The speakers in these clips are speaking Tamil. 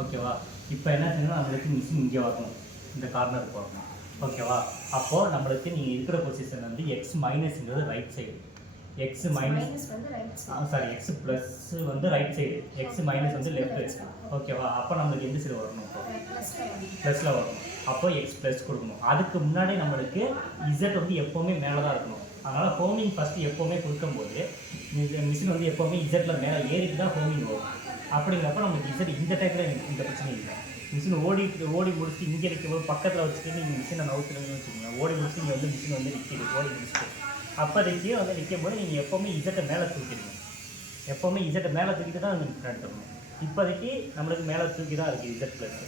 ஓகேவா? இப்போ என்ன செய்யணும், நம்மளுக்கு மிஷின் இங்கே வரணும், இந்த கார்னருக்கு வரணும். ஓகேவா? அப்போது நம்மளுக்கு நீங்கள் இருக்கிற பொசிஷன் வந்து எக்ஸ் மைனஸ்ங்கிறது ரைட் சைடு, எக்ஸ் மைனஸ் வந்து right side, sorry X plus வந்து ரைட் சைடு, எக்ஸ் மைனஸ் வந்து லெஃப்ட். ஓகேவா? அப்போ நம்மளுக்கு எந்த சைடு வரணும், இப்போ ப்ளஸில் வரணும். அப்போ எக்ஸ் ப்ளஸ் கொடுக்கணும். அதுக்கு முன்னாடி நம்மளுக்கு இசட் வந்து எப்போவுமே மேலே தான் இருக்கணும். அதனால் ஹோமிங் ஃபஸ்ட்டு எப்போவுமே கொடுக்கும்போது மிஷின் வந்து எப்போவுமே இசட்டில் மேலே ஏறிட்டு தான் ஹோமிங் வரும். அப்படிங்கிறப்ப நமக்கு இசட் இந்த டைப்பில் இந்த பிரச்சனை இல்லை. மிஷின் ஓடி முடிச்சுட்டு இங்கே நிற்கும்போது பக்கத்தில் வச்சுட்டு நீங்கள் மிஷினை நவுத்துறீங்கன்னு வச்சுக்கோங்க, ஓடி முடிச்சுட்டு இங்கே வந்து மிஷின் வந்து நிற்கிது ஓடி முடிச்சுட்டு. அப்போதைக்கு வந்து நிற்கும் போது நீங்கள் எப்போவுமே இசட்டை மேலே தூக்கிடுங்க, எப்போவுமே இசட்டை மேலே தூக்கிட்டு தான் நீங்கள் எடுத்துக்கணும். இப்போதைக்கு நம்மளுக்கு மேலே தூக்கி தான் இருக்குது இசட் ப்ளஸ்.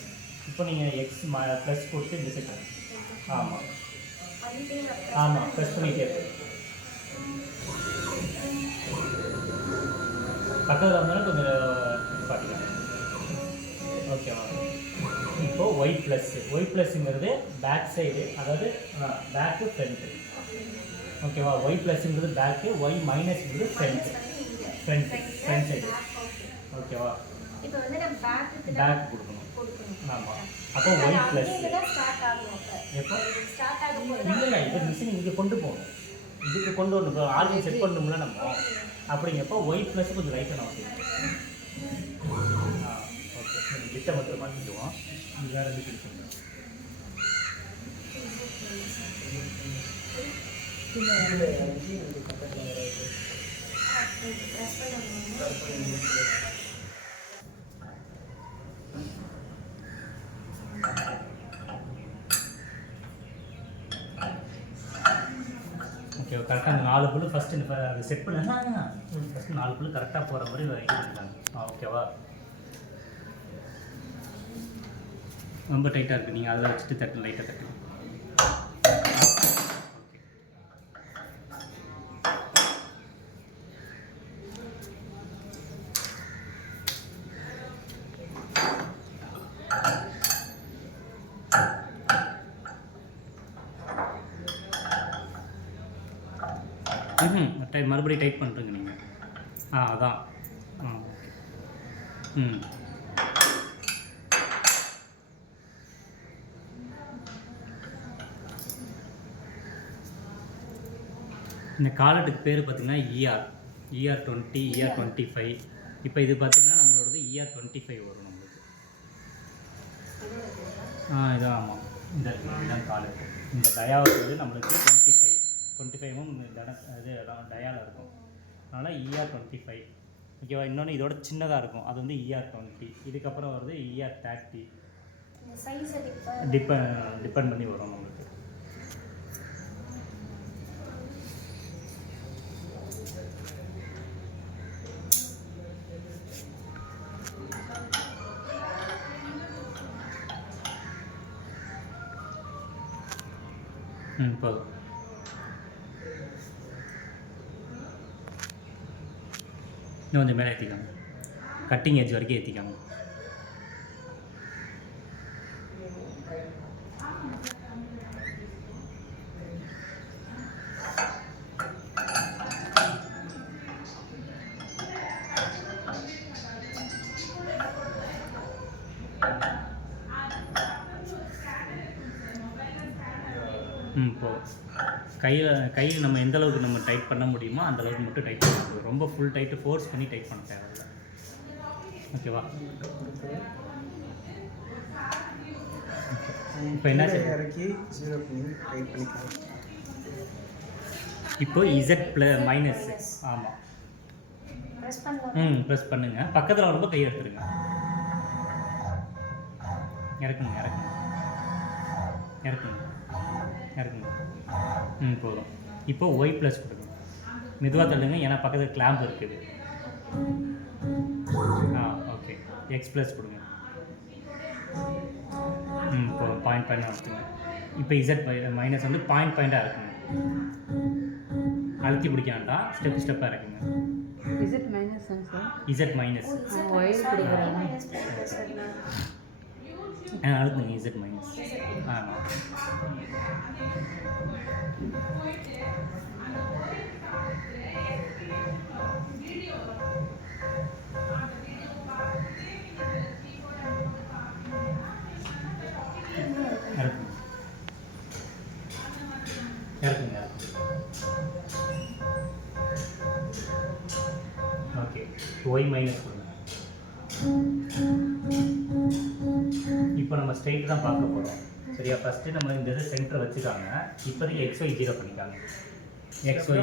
இப்போ நீங்கள் எக்ஸ் ப்ளஸ் கொடுத்து இந்த செட். ஆமாம் ஆமாம், ப்ளஸ் பண்ணிட்டே இருக்கு. பக்கத்தில் வந்தாலும் கொஞ்சம் பார்த்துக்கலாம். ஓகேவா? இப்போது ஒய் ப்ளஸ்ங்கிறது பேக் சைடு, அதாவது பேக்கு ஃப்ரண்ட்டு. ஓகேவா? ஒய் ப்ளஸ்ங்கிறது பேக்கு, ஒய் மைனஸ்ங்கிறது ஃப்ரண்ட் சைடு. ஓகேவா? இப்போ வந்து நம்ம பேக் கொடுக்கணும். ஆமாம். அப்போ ஒய் ப்ளஸ் எப்போ இல்லை, இப்போ மிஷின் இங்கே கொண்டு போகணும், இதுக்கு கொண்டு வரணும். இப்போ ஆல்ரெடி செட் பண்ணணும்ல நம்ம. அப்படிங்கப்போ ஒய் ப்ளஸ் கொஞ்சம் ரைட் பண்ண ஓகே. ஓகே, கிட்ட மட்டும் மாற்றிடுவோம். இது வேறு எது பிடிச்சிருந்தோம். ஓகே, கரெக்டாக அந்த 4 புல்லு ஃபஸ்ட்டு அது செட் பண்ண ஃபஸ்ட்டு 4 புல்லு கரெக்டாக போகிற மாதிரி இருக்காங்க. ஓகேவா? ரொம்ப டைட்டாக இருக்குது, நீங்கள் அதை வச்சுட்டு தட்டு லைட்டாக தட்டலாம். மறுபடியும் டைட் பண்ணுறீங்க நீங்கள். அதான். இந்த காலட்டுக்கு பேர் பார்த்திங்கன்னா ER20 ER25. இப்போ இது பார்த்திங்கன்னா நம்மளோடது ER25 வரும் நம்மளுக்கு. இதான். ஆமாம், இதுதான் காலட்டு. இந்த டயாவுக்கு நம்மளுக்கு 25 இது டயாவில் இருக்கும். அதனால் ER25. ஓகேவா? இன்னொன்று இதோட சின்னதாக இருக்கும், அது வந்து ER20. இதுக்கப்புறம் வருது ER30. டிபெண்ட் பண்ணி வரும் நம்மளுக்கு. போதும். இன்னும் கொஞ்சம் மேலே ஏற்றிக்காங்க, கட்டிங் எட்ஜ் வரைக்கும் ஏற்றிக்காங்க. கையில் நம்ம எந்த அளவுக்கு நம்ம டைட் பண்ண முடியுமோ அந்த அளவுக்கு மட்டும் டைட் பண்ணணும். ரொம்ப ஃபுல் டைட்டு ஃபோர்ஸ் பண்ணி டைட் பண்ண தேவையில்லை. ஓகேவா? இப்போ என்ன இறக்கி டைட் பண்ணிக்கலாம். இப்போ இசட் மைனஸ். ஆமாம், ப்ரெஸ் பண்ணுங்கள். பக்கத்தில் ரொம்ப கை எடுத்துருங்க. இறக்குங்க. போதும். இப்போ ஒய் ப்ளஸ் கொடுங்க, மெதுவாக தள்ளுங்க, ஏன்னா பக்கத்தில் கிளாம்ப் இருக்குது. ஓகே, எக்ஸ் ப்ளஸ் கொடுங்க. போதும், பாயிண்ட் வச்சுங்க. இப்போ இசட் மைனஸ் வந்து பாயிண்டாக இருக்குங்க, அழுத்தி பிடிக்க வேண்டாம், ஸ்டெப்பாக இருக்குங்க. இசட் மைனஸ் அழுத்துங்க. Z minus. ஒய் மைனஸ் கொடுங்க. இப்போ நம்ம ஸ்ட்ரெயிட் தான் பார்க்க போகிறோம். சரியா? ஃபஸ்ட்டு நம்ம இந்த இது சென்டரை வச்சுக்காங்க. இப்போதைக்கு XY 0 பண்ணிக்காங்க. XY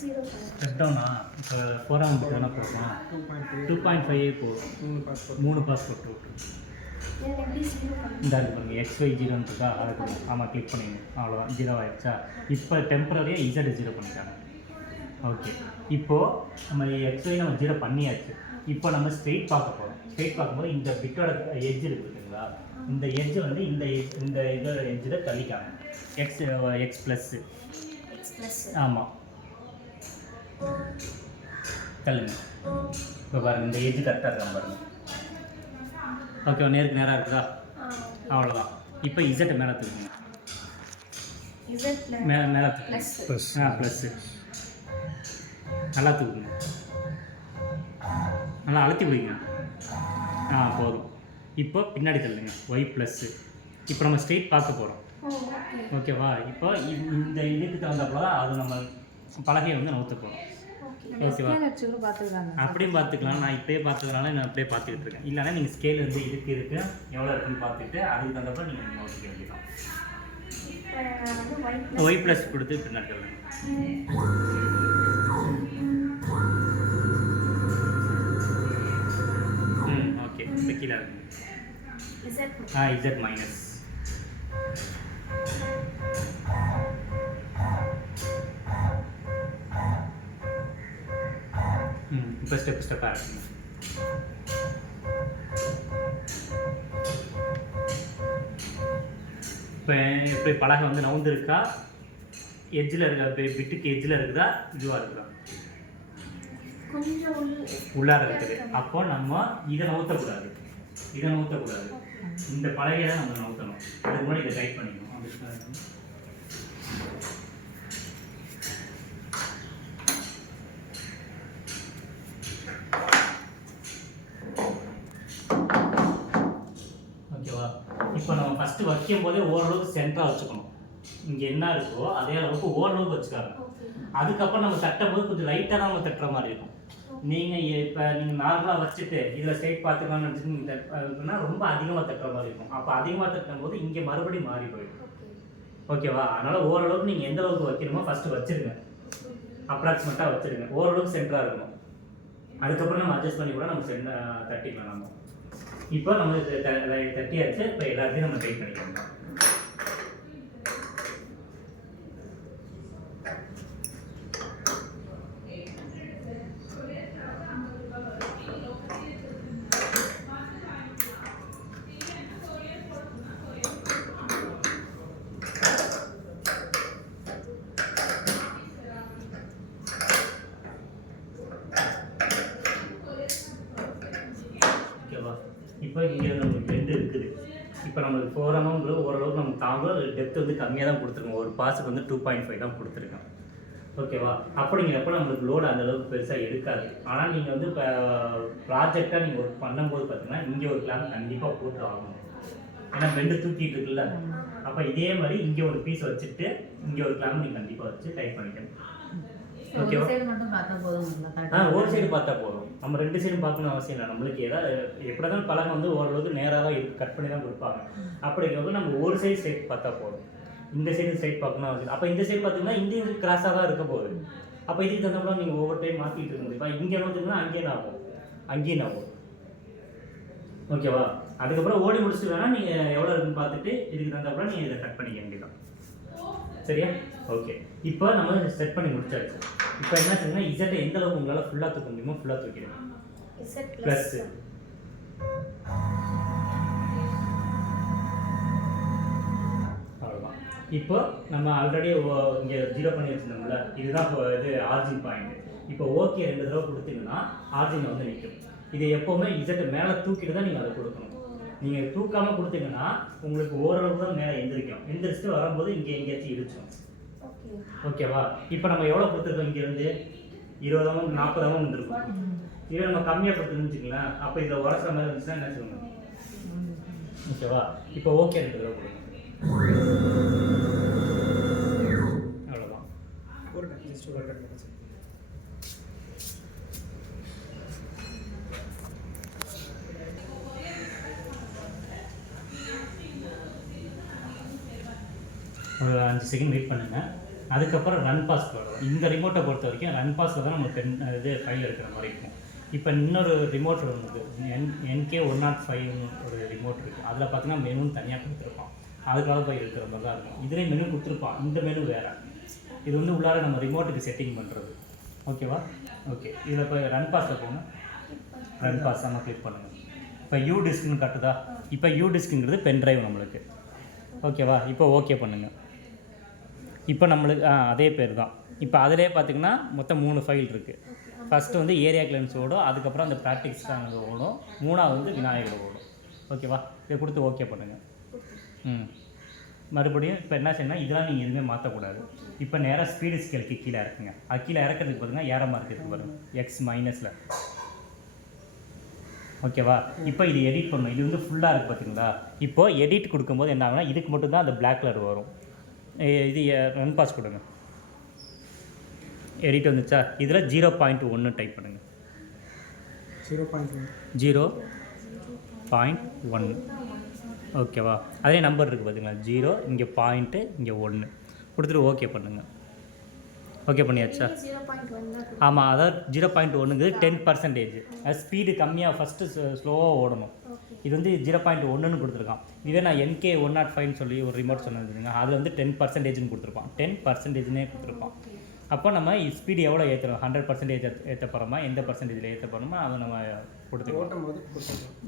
ஸ்டெப் டவுனா இப்போ 4ஆம் புக்கு தானே போகணும். 2.5 போகும். 3 பாஸ்போர்ட் விட்டு இந்த அது பாருங்க XY 0 இருக்கா, அதை கொடுங்க. ஆமாம், கிளிக் பண்ணிங்க. அவ்வளோதான், 0 ஆகிடுச்சா? இப்போ டெம்பரரியாக Z 0 பண்ணிக்காங்க. ஓகே, இப்போது நம்ம XY நம்ம 0 பண்ணியாச்சு. இப்போ நம்ம ஸ்ட்ரெயிட் பார்க்க போகிறோம். ஸ்ட்ரெயிட் பார்க்கும்போது இந்த பிட்டோட எட்ஜ் இருக்குதுங்களா, இந்த எட்ஜ் வந்து இந்த இதோட எட்ஜில் தள்ளிக்காங்க. X plus. ஆமாம், தள்ளுங்க. இப்போ பாருங்கள், இந்த எட்ஜ் கரெக்டாக இருக்காங்க பாருங்கள். ஓகே, நேருக்கு நேராக இருக்குதா? அவ்வளோதான். இப்போ இசட்டை மேலே தூக்குங்க. மேலே தூக்குங்க. ப்ளஸ்ஸு நல்லா தூக்குங்க. நல்லா அழுத்தி பிடிங்க. போதும். இப்போ பின்னாடி தள்ளுங்க. Y plus. இப்போ நம்ம ஸ்ட்ரெயிட் பார்க்க போகிறோம். ஓகேவா? இப்போ இந்த இதுக்கு தகுந்தாப்புல தான் அது நம்ம பலகையை வந்து நவுத்த போகிறோம். ஓகேவா? அப்படியும் பார்த்துக்கலாம். நான் இப்போயே பார்த்துக்கிறனால நான் அப்படியே பார்த்துக்கிட்டு இருக்கேன். இல்லைன்னா நீங்கள் ஸ்கேல் வந்து இதுக்கு எவ்வளோ இருக்குன்னு பார்த்துட்டு அதுக்கு தகுந்தப்போ நீங்கள் நோட்டிக்க வேண்டியதான். ஒய் ப்ளஸ் கொடுத்து பின்னாடி தள்ளுங்க. ஓகே, இப்போ கீழே இருக்குங்க. Z minus. இப்போ ஸ்டெப்பாக இருக்குங்க. இப்போ இப்படி பலகை வந்து நவுந்து இருக்கா, எட்ஜில் இருக்கா, பிட்டுக்கு எட்ஜில் இருக்குதா, இதுவாக இருக்குதா, உள்ளார இருக்குது. அப்போ நம்ம இதை நவுத்தக்கூடாது. இந்த பலகையை தான் நம்ம நவுத்தணும். அதுக்கு முன்னாடி இதை டைப் பண்ணிக்கணும். ஓகேவா? இப்போ நம்ம ஃபஸ்ட்டு வைக்கும் போதே ஓரளவுக்கு சென்டராக வச்சுக்கணும். இங்கே என்ன இருக்கோ அதே அளவுக்கு ஓரளவுக்கு வச்சுக்காங்க. அதுக்கப்புறம் நம்ம தட்டும் போது கொஞ்சம் லைட்டாக தான் நம்ம தட்டுற மாதிரி இருக்கும். நீங்கள் இப்போ நீங்கள் நார்மலாக வச்சுட்டு இதில் ஸ்ட்ரெயிட் பார்த்துக்கலாம்னு நினச்சிட்டு நீங்கள் ரொம்ப அதிகமாக தட்டுற மாதிரி இருக்கும். அப்போ அதிகமாக தட்டும் போது இங்கே மறுபடியும் மாறி போயிடும். ஓகேவா? அதனால் ஓரளவுக்கு நீங்கள் எந்த அளவுக்கு வைக்கணுமோ ஃபஸ்ட்டு வச்சுருங்க. அப்ராக்சிமேட்டாக வச்சுருங்க. ஓரளவுக்கு சென்டராக இருக்கணும். அதுக்கப்புறம் நம்ம அட்ஜஸ்ட் பண்ணி கூட நம்ம தட்டிக்கலாம். நம்ம இப்போ நம்ம தட்டியாச்சு. இப்போ எல்லாத்தையும் நம்ம டைப் பண்ணிக்கலாம். இப்போ இங்கே நம்மளுக்கு 2 இருக்குது. இப்போ நம்மளுக்கு 4 mm ஓரளவுக்கு நம்ம தாங்க டெப்த் வந்து கம்மியாக தான் கொடுத்துருக்கோம். ஒரு பாஸுக்கு வந்து 2.5 தான் கொடுத்துருக்கோம். ஓகேவா? அப்படிங்கிறப்ப நம்மளுக்கு லோடு அந்தளவுக்கு பெருசாக எடுக்காது. ஆனால் நீங்கள் வந்து இப்போ ப்ராஜெக்டாக நீங்கள் ஒர்க் பண்ணும்போது பார்த்தீங்கன்னா இங்கே ஒரு கிளாம் கண்டிப்பாக போட்டு ஆகணும். ஏன்னா பெண்டு தூக்கிட்டு இருக்குல்ல, அப்போ இதே மாதிரி இங்கே ஒரு பீஸ் வச்சுட்டு இங்கே ஒரு கிளாம் நீங்கள் கண்டிப்பாக வச்சு டைப் பண்ணிக்கணும். ஓகேவா? ஒரு சைடு பார்த்தா போதும். நம்ம 2 சைடும் பார்க்கணும் அவசியம் இல்லை. நம்மளுக்கு ஏதாவது எப்படி தான் பழகம் வந்து ஓரளவுக்கு நேராக தான் கட் பண்ணி தான் கொடுப்பாங்க. அப்படிங்கிறப்ப நம்ம ஒரு சைடு ஸ்ட்ரைட் பார்த்தா போதும். இந்த சைடு ஸ்ட்ரைட் பார்க்கணும் அவசியம். அப்போ இந்த சைடு பார்த்தீங்கன்னா இந்த கிராஸாக தான் இருக்க போகுது. அப்போ இதுக்கு தகுந்தப்போ நீங்கள் ஒவ்வொரு டைம் மாற்றிட்டு இருக்க முடியும். இங்கே பார்த்தீங்கன்னா அங்கேயும் ஆகும். ஓகேவா? அதுக்கப்புறம் ஓடி முடிச்சுட்டு வேணால் நீங்கள் எவ்வளோ இருக்குன்னு பார்த்துட்டு இதுக்கு தகுந்தப்போ நீங்கள் இதை கட் பண்ணிக்க வேண்டியதான். சரியா? ஓகே, இப்போ நம்ம செட் பண்ணி முடிச்சாச்சு. இப்போ என்ன செய்யணும்னா இசட்டை எந்த அளவுக்கு உங்களால் ஃபுல்லாக தூக்க முடியுமோ ஃபுல்லாக தூக்கிடுங்க. ப்ளஸ் அவ்வளோதான். இப்போ நம்ம ஆல்ரெடி இங்கே 0 பண்ணி வச்சுருந்தோம்ல, இதுதான் இது ஆர்ஜின் பாயிண்ட். இப்போ ஓகே 2 தடவை கொடுத்தீங்கன்னா ஆர்ஜின் வந்து நிற்கும். இது எப்போவுமே இசட்டை மேலே தூக்கிட்டு தான் நீங்கள் அதை கொடுக்கணும். நீங்கள் தூக்காமல் கொடுத்தீங்கன்னா உங்களுக்கு ஓரளவு தான் மேலே எந்திரிச்சிட்டு வரும்போது இங்கே எங்கேயாச்சும் இடிச்சோம். ஓகேவா? இப்போ நம்ம எவ்வளோ கொடுத்துருக்கோம்? இங்கேருந்து 20 mm 40 mm வந்துருக்கும். இதை நம்ம கம்மியாக கொடுத்துருன்னு வச்சுக்கலாம். அப்போ இதில் உரசுற மாதிரி இருந்துச்சுன்னா என்ன சொல்லுங்க? ஓகேவா? இப்போ ஓகே 2 தடவை கொடுங்க. அவ்வளோதான். ஒரு 5 செகண்ட் வெயிட் பண்ணுங்கள். அதுக்கப்புறம் ரன் பாஸ்க்கு வரும். இந்த ரிமோட்டை பொறுத்த வரைக்கும் ரன் பாஸில் தான் நம்ம இது ஃபைல் எடுக்கிற மாதிரி இருக்கும். இப்போ இன்னொரு ரிமோட் ஒன்று இருக்குது, NK105 ஒரு ரிமோட் இருக்குது. அதில் பார்த்தீங்கன்னா மெனுன்னு தனியாக கொடுத்துருப்பான், அதுக்காக போய் இருக்கிற மாதிரி தான் இருக்கும். இதுலேயும் மெனு கொடுத்துருப்பான், இந்த மெனு வேறு. இது வந்து உள்ளார நம்ம ரிமோட்டுக்கு செட்டிங் பண்ணுறது. ஓகேவா? ஓகே, இதில் இப்போ ரன் பாஸில் போங்க. ரன் பாஸ் நம்ம கிளிக் பண்ணுங்கள். இப்போ யூ டிஸ்க்குன்னு காட்டுதா? இப்போ யூ டிஸ்க்குங்கிறது பென் ட்ரைவ் நம்மளுக்கு. ஓகேவா? இப்போ ஓகே பண்ணுங்கள். இப்போ நம்மளுக்கு அதே பேர் தான். இப்போ அதிலே பார்த்திங்கன்னா மொத்தம் 3 ஃபைல் இருக்குது. ஃபஸ்ட்டு வந்து ஏரியா கிளென்ஸ் ஓடும், அதுக்கப்புறம் அந்த ப்ராக்டிக்ஸ் சாங் ஓடும், 3ஆவது வந்து விநாயகர் ஓடும். ஓகேவா? இதை கொடுத்து ஓகே பண்ணுங்கள். மறுபடியும் இப்போ என்ன செய்யணும், இதெல்லாம் நீங்கள் எதுவுமே மாற்றக்கூடாது. இப்போ நேராக ஸ்பீடு ஸ்கேலுக்கு கீழே இறக்குங்க. அது கீழே இறக்கிறதுக்கு பார்த்தீங்கன்னா ஏற மார்க் இருக்குது பாருங்கள், எக்ஸ் மைனஸில். ஓகேவா? இப்போ இது எடிட் பண்ணணும். இது வந்து ஃபுல்லாக இருக்குது பார்த்தீங்களா? இப்போது எடிட் கொடுக்கும்போது என்ன ஆகுனா, இதுக்கு மட்டும்தான் அந்த பிளாக் கலர் வரும். இது ரன் பாஸ் கொடுங்க. எடிட் வந்துச்சா? இதில் 0.1 டைப் பண்ணுங்கள். 0.1. ஓகேவா? அதே நம்பர் இருக்குது பார்த்தீங்களா? 0, இங்கே பாயிண்ட்டு, இங்கே 1 கொடுத்துட்டு ஓகே பண்ணுங்கள். ஓகே பண்ணியாச்சா? ஆமாம், அதாவது 0.1ங்கிறது 10%. அது ஸ்பீடு கம்மியாக ஃபஸ்ட்டு ஸ்லோவாக ஓடணும். இது வந்து 0.1ன்னு கொடுத்துருக்கான். இதே நான் NK105 சொல்லி ஒரு ரிமோட் சொன்னதுங்க, அதில் வந்து 10%ன்னு கொடுத்துருப்பான். 10%னே கொடுத்துருப்பான். அப்போ நம்ம ஸ்பீடு எவ்வளோ ஏற்றுறோம், 100% ஏற்ற போகிறோமா, எந்த பர்சன்டேஜில் ஏற்ற போகிறோமா, அதை நம்ம கொடுத்துக்கலாம்.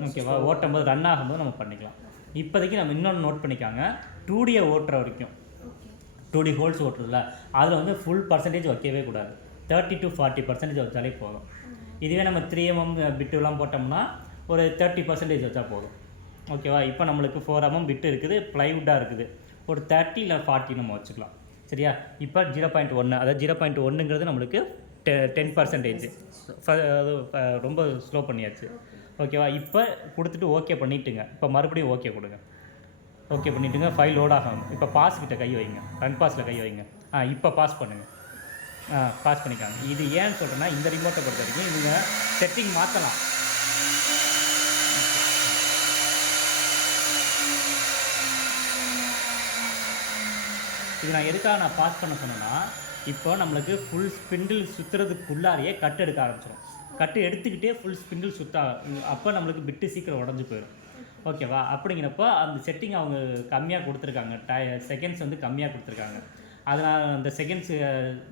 ஓகேவா? ஓட்டும்போது ரன் ஆகும்போது நம்ம பண்ணிக்கலாம். இப்போதைக்கு நம்ம இன்னொன்று நோட் பண்ணிக்காங்க, 2Dயை ஓட்டுற வரைக்கும் 2D ஹோல்ஸ் ஓட்டுறதுல அதில் வந்து ஃபுல் பர்சன்டேஜ் வைக்கவே கூடாது. 30 to 40% வச்சாலே போதும். இதுவே நம்ம 3mm பிட்டுலாம் போட்டோம்னா ஒரு 30% வச்சா போதும். ஓகேவா? இப்போ நம்மளுக்கு 4mm பிட்டு இருக்குது, ப்ளைவுட்டாக இருக்குது, ஒரு 30 இல்லை 40 நம்ம வச்சுக்கலாம். சரியா? இப்போ 0.1, அதாவது 0.1ங்கிறது நம்மளுக்கு 10%. அது ரொம்ப ஸ்லோ பண்ணியாச்சு. ஓகேவா? இப்போ கொடுத்துட்டு ஓகே பண்ணிவிட்டுங்க. இப்போ மறுபடியும் ஓகே கொடுங்க. ஓகே பண்ணிவிட்டுங்க. ஃபைல் லோட் ஆகும். இப்போ பாஸ் கிட்ட கை வைங்க, ரன் பாஸில் கை வைங்க. இப்போ பாஸ் பண்ணுங்கள். பாஸ் பண்ணிக்காங்க. இது ஏன்னு சொல்கிறேன்னா, இந்த ரிமோட்டை பொறுத்த வரைக்கும் இவங்க செட்டிங் மாற்றலாம். இது நான் எதுக்காக பாஸ் பண்ண சொன்னேன்னா, இப்போ நம்மளுக்கு ஃபுல் ஸ்பிண்டில் சுற்றுறதுக்குள்ளாரையே கட்டு எடுக்க ஆரம்பிச்சிடும். கட்டு எடுத்துக்கிட்டே ஃபுல் ஸ்பிண்டில் அப்போ நம்மளுக்கு பிட்டு சீக்கிரம் உடஞ்சி போயிடும். ஓகேவா? அப்படிங்கிறப்போ அந்த செட்டிங் அவங்க கம்மியாக கொடுத்துருக்காங்க, செகண்ட்ஸ் வந்து கம்மியாக கொடுத்துருக்காங்க. அதனால் அந்த செகண்ட்ஸ்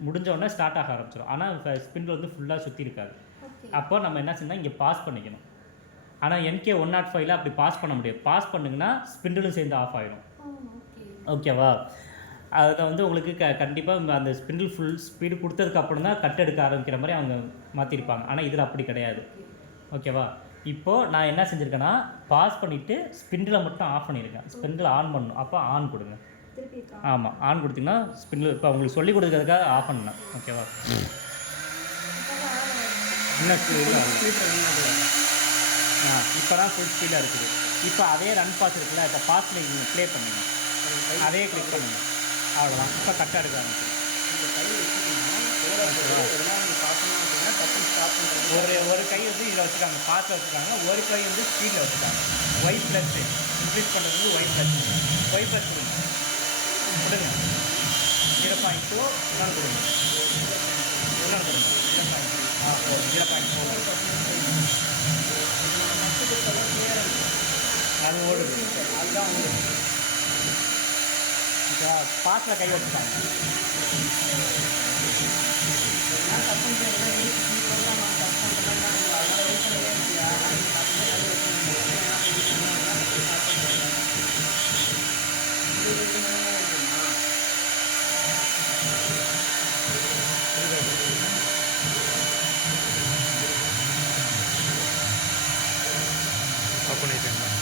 முடிஞ்சோடனே ஸ்டார்ட் ஆக ஆரம்பிச்சிடும். ஆனால் ஸ்பிண்டில் வந்து ஃபுல்லாக சுற்றி இருக்காது. அப்போ நம்ம என்ன செய்யணும், இங்கே பாஸ் பண்ணிக்கணும். ஆனால் NK105ல் அப்படி பாஸ் பண்ண முடியாது. பாஸ் பண்ணுங்கன்னா ஸ்பிண்டிலும் சேர்ந்து ஆஃப் ஆகிடும். ஓகேவா? அதில் வந்து உங்களுக்கு கண்டிப்பாக அந்த ஸ்பிண்டில் ஃபுல் ஸ்பீடு கொடுத்ததுக்கு அப்புறம் தான் கட் எடுக்க ஆரம்பிக்கிற மாதிரி அவங்க மாற்றிருப்பாங்க. ஆனால் இதில் அப்படி கிடையாது. ஓகேவா? இப்போது நான் என்ன செஞ்சுருக்கேன்னா, பாஸ் பண்ணிவிட்டு ஸ்பிண்டில் மட்டும் ஆஃப் பண்ணியிருக்கேன். ஸ்பிண்டில் ஆன் பண்ணணும். அப்போ ஆன் கொடுங்க. ஆமாம், ஆன் கொடுத்தீங்கன்னா ஸ்பிண்டில் இப்போ உங்களுக்கு சொல்லிக் கொடுக்கறதுக்காக ஆஃப் பண்ணேன். ஓகேவா? இன்னும் இப்போ தான் ஃபுல் ஸ்பீடாக இருக்குது. இப்போ அதே ரன் பாஸ் இருக்குல்ல, இப்போ பாஸில் நீங்கள் ப்ளே பண்ணுங்கள், அதே கிளிக் பண்ணுங்கள், அவ்வளோதான். இப்போ கட்டாக எடுக்க ஆரம்பிச்சு ஒரு கை வந்து இதில் வச்சுருக்காங்க, பாஸில் வச்சுருக்காங்க, ஒரு கை வந்து ஸ்பீடில் வச்சுருக்காங்க. Y ப்ளஸ் இன்க்ரீஸ் பண்ணுறது வந்து Y ப்ளஸ் கொடுங்க. 0.2 இன்னொன்று கொடுங்க, 0.4 அது ஓடுது. அதுதான் ஓடுது. இப்போ பாஸில் கை வச்சுட்டாங்க. பண்ணிட்டேங்க.